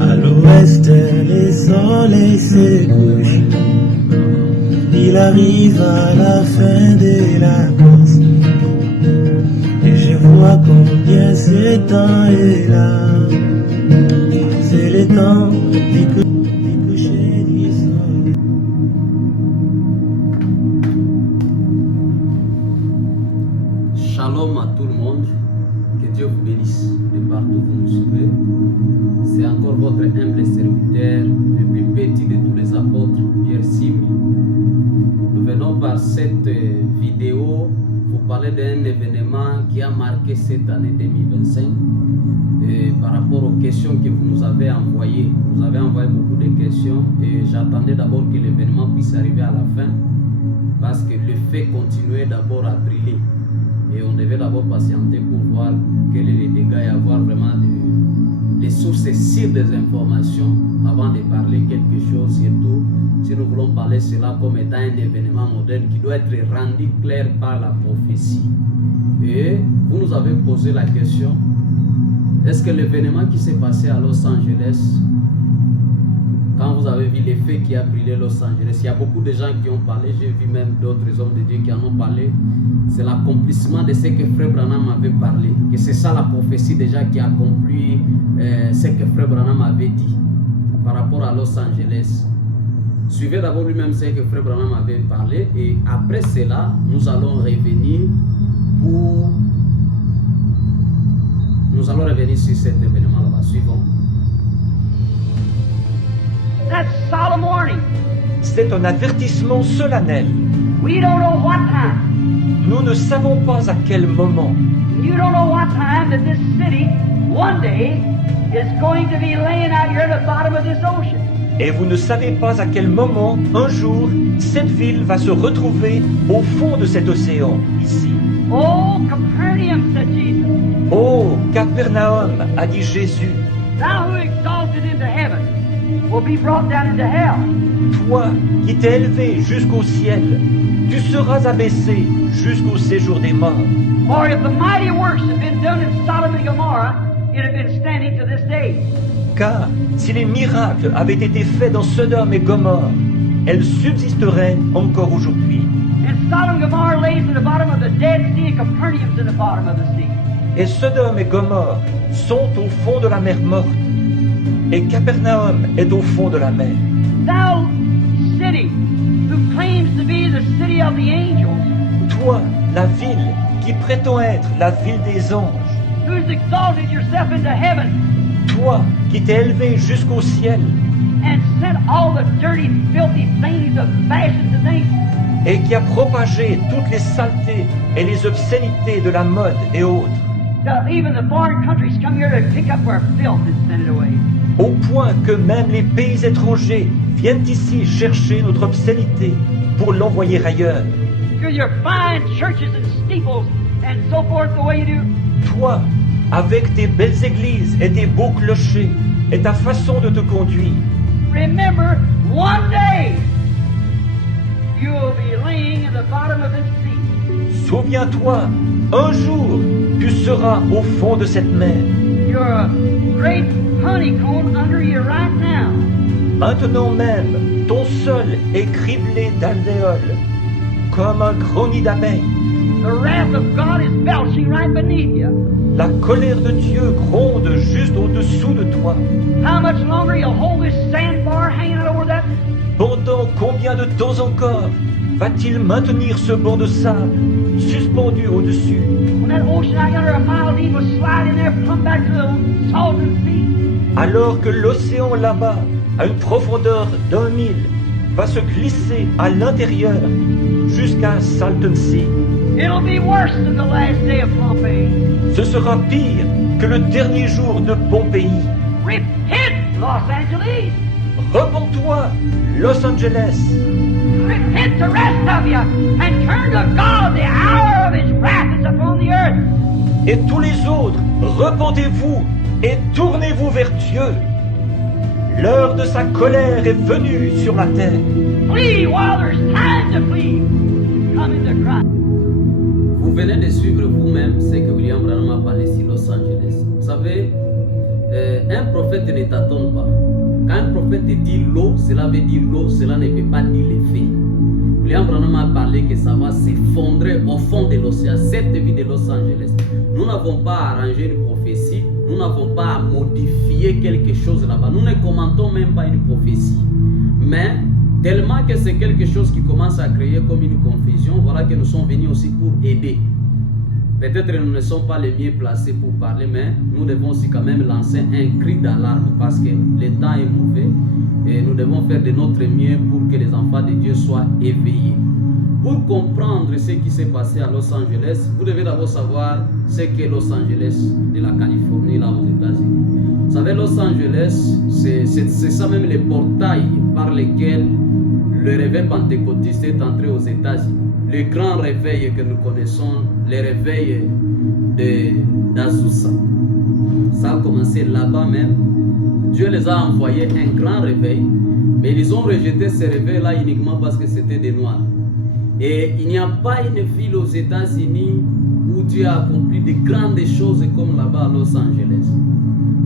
À l'ouest, les soleils se couchent. Il arrive à la fin de la course. Et je vois combien ce temps est là. C'est le temps du coucher du soleil. Shalom à tout le monde, que Dieu vous bénisse de partout où vous nous suivez. C'est encore votre humble serviteur, le plus petit de tous les apôtres, Pierre Simi. Nous venons par cette vidéo vous parler d'un événement qui a marqué cette année 2025 et par rapport aux questions que vous nous avez envoyées. Vous avez envoyé beaucoup de questions et j'attendais d'abord que l'événement puisse arriver à la fin parce que le fait continuait d'abord à briller. Et on devait d'abord patienter pour voir quels sont les dégâts et avoir vraiment des sources sûres des informations avant de parler quelque chose, surtout si nous voulons parler cela comme étant un événement moderne qui doit être rendu clair par la prophétie. Et vous nous avez posé la question, est-ce que l'événement qui s'est passé à Los Angeles, quand vous avez vu l'effet qui a brûlé Los Angeles, il y a beaucoup de gens qui ont parlé, j'ai vu même d'autres hommes de Dieu qui en ont parlé. C'est l'accomplissement de ce que Frère Branham avait parlé, que c'est ça la prophétie déjà qui accomplit ce que Frère Branham avait dit par rapport à Los Angeles. Suivez d'abord lui-même ce que Frère Branham avait parlé et après cela, nous allons revenir sur cet événement là-bas. Suivons. That's solemn warning. C'est un avertissement solennel. We don't know what time. Nous ne savons pas à quel moment. You don't know what time that this city, one day, is going to be laying out here at the bottom of this ocean. Et vous ne savez pas à quel moment, un jour, cette ville va se retrouver au fond de cet océan, ici. Oh, Capernaum, said Jesus. Oh, Capernaum, a dit Jésus, Thou who exalted into heaven will be brought down into hell. toi qui t'es élevé jusqu'au ciel, tu seras abaissé jusqu'au séjour des morts. For if the mighty works had been done in Sodom and Gomorrah, it had been standing to this day. Car si les miracles avaient été faits dans Sodome et Gomorrhe, elles subsisteraient encore aujourd'hui. And Sodom and Gomorrah lays at the bottom of the Dead Sea, and Capernaum's in the bottom of the sea. Et Sodome et Gomorrhe sont au fond de la mer morte, et Capernaum est au fond de la mer. Thou city, who claims to be the city of the angels, Toi, la ville qui prétend être la ville des anges, who's exalted yourself into heaven toi qui t'es élevé jusqu'au ciel, and sent all the dirty, filthy things of fashions and things, et qui a propagé toutes les saletés et les obscénités de la mode et autres, till even the foreign countries come here to pick up our filth and send it away. au point que même les pays étrangers viennent ici chercher notre obscénité pour l'envoyer ailleurs. Through your fine churches and steeples and so forth, the way you do. Toi, avec tes belles églises et tes beaux clochers et ta façon de te conduire, Remember, one day you will be laying in the bottom of this sea. souviens-toi, un jour, tu seras au fond de cette mer. You're a great honeycomb under you right now. Maintenant même, ton sol est criblé d'alvéoles, comme un gros nid d'abeilles. The wrath of God is belching right beneath you. La colère de Dieu gronde juste au-dessous de toi. How much longer you'll hold this sandbar hanging out over that? Pendant combien de temps encore va-t-il maintenir ce banc de sable suspendu au-dessus, When that ocean out yonder a mile deep was sliding there, plumb back to the Salton Sea. alors que l'océan là-bas, à une profondeur d'1 mille, va se glisser à l'intérieur jusqu'à Salton Sea? It'll be worse than the last day of Pompeii. Ce sera pire que le dernier jour de Pompéi. Repent, Los Angeles! Repends-toi, Los Angeles! Repent, the rest of you, and turn to God. The hour of His wrath is upon the earth. Et tous les autres, repentez-vous et tournez-vous vers Dieu. L'heure de sa colère est venue sur la terre. Flee while there's time to flee. Come into Christ. Vous venez de suivre vous-même ce que William Branham a parlé sur Los Angeles. Vous savez, un prophète ne tâtonne pas. Quand un prophète dit l'eau, cela veut dire l'eau, cela ne veut pas dire les faits. William Branham a parlé que ça va s'effondrer au fond de l'océan, cette vie de Los Angeles. Nous n'avons pas arrangé une prophétie, nous n'avons pas modifié quelque chose là-bas. Nous ne commentons même pas une prophétie. Mais tellement que c'est quelque chose qui commence à créer comme une confusion, voilà que nous sommes venus aussi pour aider. Peut-être nous ne sommes pas les mieux placés pour parler, mais nous devons aussi quand même lancer un cri d'alarme parce que le temps est mauvais et nous devons faire de notre mieux pour que les enfants de Dieu soient éveillés. Pour comprendre ce qui s'est passé à Los Angeles, vous devez d'abord savoir ce qu'est Los Angeles de la Californie, là aux États-Unis. Vous savez, Los Angeles, c'est ça même le portail par lequel le réveil pentecôtiste est entré aux États-Unis. Le grand réveil que nous connaissons, le réveil d'Azusa. Ça a commencé là-bas même. Dieu les a envoyés un grand réveil, mais ils ont rejeté ce réveil-là uniquement parce que c'était des Noirs. Et il n'y a pas une ville aux États-Unis où Dieu a accompli de grandes choses comme là-bas à Los Angeles.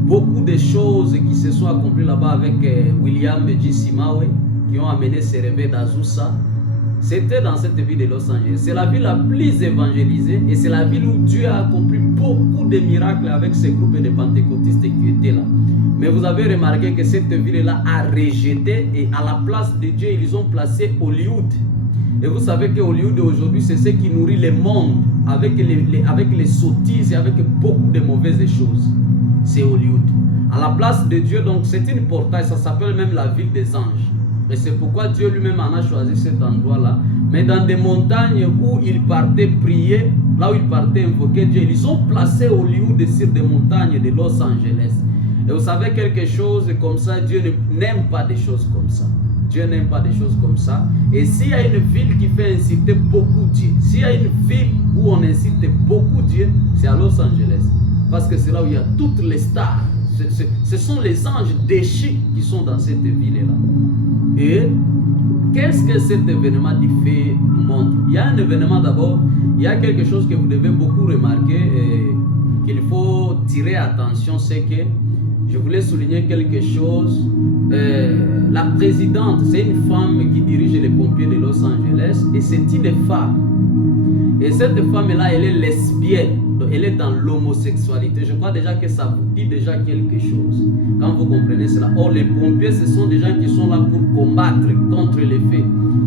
Beaucoup de choses qui se sont accomplies là-bas avec William J. Simawe, qui ont amené ce réveil d'Azusa. C'était dans cette ville de Los Angeles. C'est la ville la plus évangélisée et c'est la ville où Dieu a accompli beaucoup de miracles avec ce groupe de pentecôtistes qui étaient là. Mais vous avez remarqué que cette ville-là a rejeté et à la place de Dieu, ils ont placé Hollywood. Et vous savez que Hollywood aujourd'hui, c'est ce qui nourrit le monde avec les sottises et avec beaucoup de mauvaises choses. C'est Hollywood. À la place de Dieu, donc c'est une portail, ça s'appelle même la ville des anges. Et c'est pourquoi Dieu lui-même en a choisi cet endroit-là. Mais dans des montagnes où il partait prier, là où il partait invoquer Dieu, ils ont placé Hollywood sur des montagnes de Los Angeles. Et vous savez quelque chose comme ça, Dieu n'aime pas des choses comme ça. Dieu n'aime pas des choses comme ça. Et s'il y a une ville qui fait inciter beaucoup Dieu, s'il y a une ville où on incite beaucoup Dieu, c'est à Los Angeles. Parce que c'est là où il y a toutes les stars. Ce sont les anges déchus qui sont dans cette ville-là. Et qu'est-ce que cet événement du fait montre? Il y a un événement d'abord, il y a quelque chose que vous devez beaucoup remarquer et qu'il faut tirer attention, c'est que je voulais souligner quelque chose. La présidente, c'est une femme qui dirige les pompiers de Los Angeles et c'est une femme. Et cette femme-là, elle est lesbienne. Donc elle est dans l'homosexualité. Je crois déjà que ça vous dit déjà quelque chose. Quand vous comprenez cela. Or, les pompiers, ce sont des gens qui sont là pour combattre contre les faits.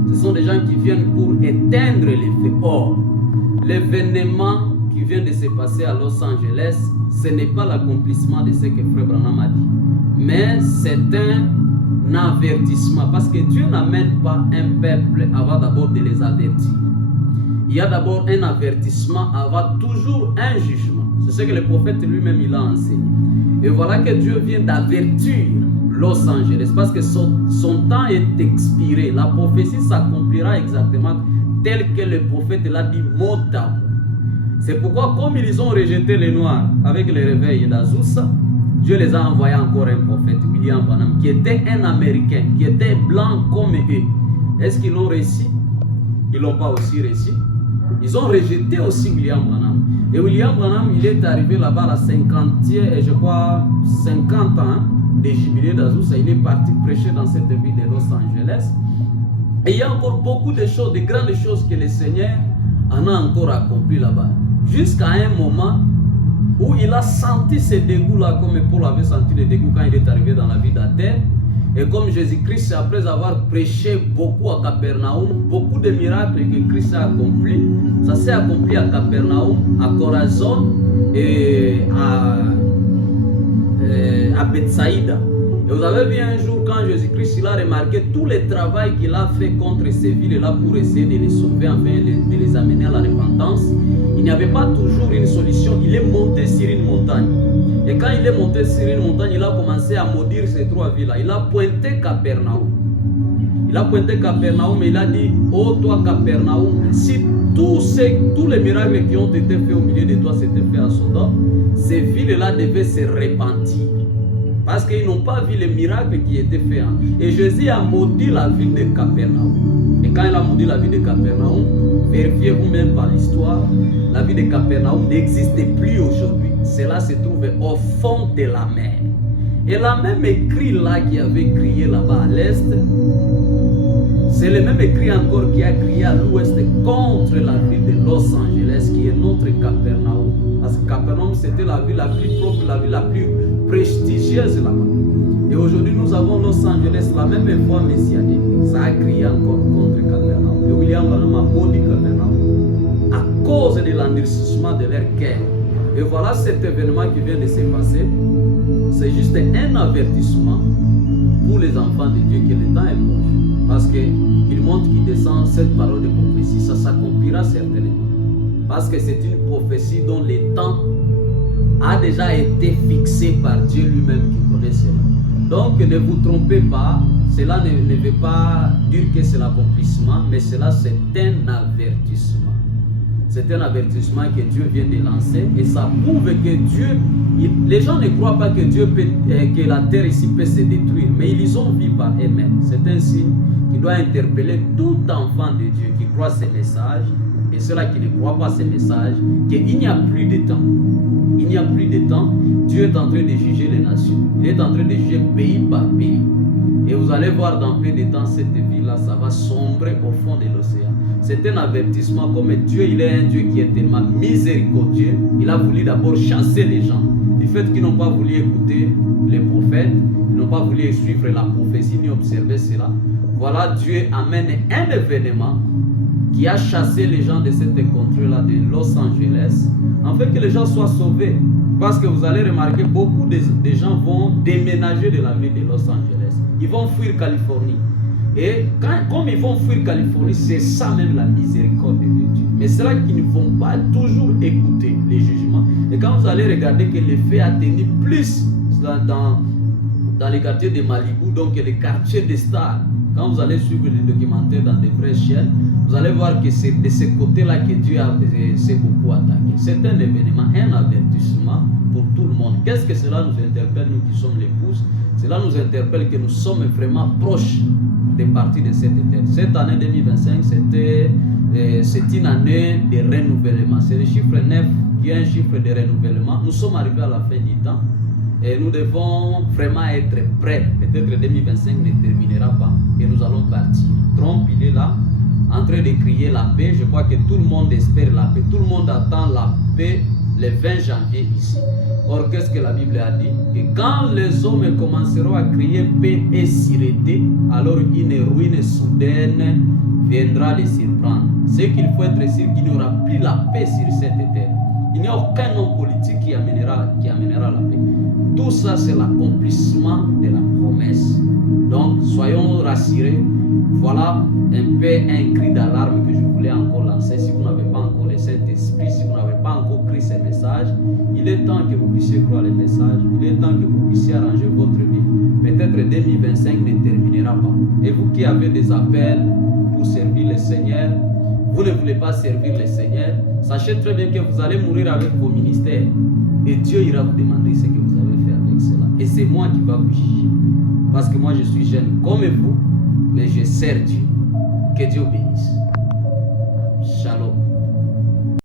Ce sont des gens qui viennent pour éteindre les faits. Or, l'événement qui vient de se passer à Los Angeles, ce n'est pas l'accomplissement de ce que Frère Branham a dit. Mais c'est un avertissement. Parce que Dieu n'amène pas un peuple avant d'abord de les avertir. Il y a d'abord un avertissement avant toujours un jugement. C'est ce que le prophète lui-même il a enseigné. Et voilà que Dieu vient d'avertir Los Angeles parce que son temps est expiré. La prophétie s'accomplira exactement tel que le prophète l'a dit mot à mot. C'est pourquoi comme ils ont rejeté les Noirs avec le réveil d'Azusa, Dieu les a envoyés encore un prophète, William Branham, qui était un Américain, qui était blanc comme eux. Est-ce qu'ils l'ont réussi? Ils ne l'ont pas aussi réussi. Ils ont rejeté aussi William Branham. Et William Branham, il est arrivé là-bas à la 50e, et je crois 50 ans de jubilé d'Azusa. Il est parti prêcher dans cette ville de Los Angeles. Et il y a encore beaucoup de choses, de grandes choses que le Seigneur en a encore accompli là-bas. Jusqu'à un moment où il a senti ce dégoût-là, comme Paul avait senti le dégoût quand il est arrivé dans la vie d'Athènes. Et comme Jésus-Christ, après avoir prêché beaucoup à Capernaum, beaucoup de miracles que Christ a accomplis, ça s'est accompli à Capernaum, à Corazon et à Bethsaïda. Et vous avez vu un jour quand Jésus-Christ il a remarqué tout le travail qu'il a fait contre ces villes-là pour essayer de les sauver, enfin de les amener à la repentance. Il n'y avait pas toujours une solution. Il est monté sur une montagne. Et quand il est monté sur une montagne, il a commencé à maudire ces trois villes-là. Il a pointé Capernaum. Il a pointé Capernaum et il a dit, oh toi Capernaum, si tous les miracles qui ont été faits au milieu de toi s'étaient faits à Sodome, ces villes-là devaient se repentir. Parce qu'ils n'ont pas vu les miracles qui étaient faits. Et Jésus a maudit la ville de Capernaum. Et quand il a maudit la ville de Capernaum, vérifiez vous-même par l'histoire, la ville de Capernaum n'existe plus aujourd'hui. cela se trouve au fond de la mer. Et la même écrit là qui avait crié là-bas à l'est, c'est le même écrit encore qui a crié à l'ouest contre la ville de Los Angeles, qui est notre Capernaum. Parce que Capernaum, c'était la ville la plus propre, la ville la plus prestigieuse là-bas. Et aujourd'hui, nous avons Los Angeles, la même foi messianique. Ça a crié encore contre Capernaum. Et William Branham a maudit Capernaum à cause de l'endurcissement de leur cœur. Et voilà cet événement qui vient de se passer. C'est juste un avertissement pour les enfants de Dieu que le temps est proche. Parce qu'il montre qu'il descend cette parole de prophétie. Ça s'accomplira certainement. Parce que c'est une prophétie dont le temps a déjà été fixé par Dieu lui-même qui connaît cela. Donc ne vous trompez pas. Cela ne veut pas dire que c'est l'accomplissement, mais cela c'est un avertissement. C'est un avertissement que Dieu vient de lancer et ça prouve que Dieu, les gens ne croient pas que Dieu peut, que la terre ici peut se détruire, mais ils ont vu par eux-mêmes. C'est un signe qui doit interpeller tout enfant de Dieu qui croit ces messages et ceux-là qui ne croient pas ces messages, qu'il n'y a plus de temps. Il n'y a plus de temps. Dieu est en train de juger les nations. Il est en train de juger pays par pays. Et vous allez voir dans peu de temps, cette vie-là, ça va sombrer au fond de l'océan. C'est un avertissement comme Dieu, il est un Dieu qui est tellement miséricordieux. Il a voulu d'abord chasser les gens. Du fait qu'ils n'ont pas voulu écouter les prophètes, ils n'ont pas voulu suivre la prophétie ni observer cela. Voilà, Dieu amène un événement qui a chassé les gens de cette contrée-là de Los Angeles, afin que les gens soient sauvés. Parce que vous allez remarquer, beaucoup de gens vont déménager de la ville de Los Angeles. Ils vont fuir Californie. Et comme ils vont fuir Californie, c'est ça même la miséricorde de Dieu. Mais c'est là qu'ils ne vont pas toujours écouter les jugements. Et quand vous allez regarder que l'effet a tenu plus dans les quartiers de Malibu, donc les quartiers des stars, quand vous allez suivre les documentaires dans des vraies chaînes, vous allez voir que c'est de ce côté-là que Dieu s'est beaucoup attaqué. C'est un événement, un avertissement pour tout le monde. Qu'est-ce que cela nous interpelle, nous qui sommes l'épouse? Cela nous interpelle que nous sommes vraiment proches des parties de cette terre. Cette année 2025, c'est une année de renouvellement. C'est le chiffre 9 qui est un chiffre de renouvellement. Nous sommes arrivés à la fin du temps et nous devons vraiment être prêts. Peut-être 2025 ne terminera pas et nous allons partir. Trump, il est là, en train de crier la paix. Je crois que tout le monde espère la paix. Tout le monde attend la paix le 20 janvier ici. Or, qu'est-ce que la Bible a dit? Que quand les hommes commenceront à crier paix et sûreté, alors une ruine soudaine viendra les surprendre. Ce qu'il faut être sûr qu'il n'y aura plus la paix sur cette terre. Il n'y a aucun homme politique qui amènera la paix. Tout ça, c'est l'accomplissement de la promesse. Donc, soyons rassurés. Voilà un peu un cri d'alarme que je voulais encore lancer. Si vous n'avez pas encore le Saint-Esprit, si vous n'avez pas encore pris ces messages, il est temps que vous puissiez croire les messages. Il est temps que vous puissiez arranger votre vie. Peut-être 2025 ne terminera pas. Et vous qui avez des appels pour servir le Seigneur, vous ne voulez pas servir le Seigneur, sachez très bien que vous allez mourir avec vos ministères. Et Dieu ira vous demander ce que vous avez fait avec cela. Et c'est moi qui va vous juger. Parce que moi je suis jeune comme vous, mais je sers Dieu. Que Dieu bénisse.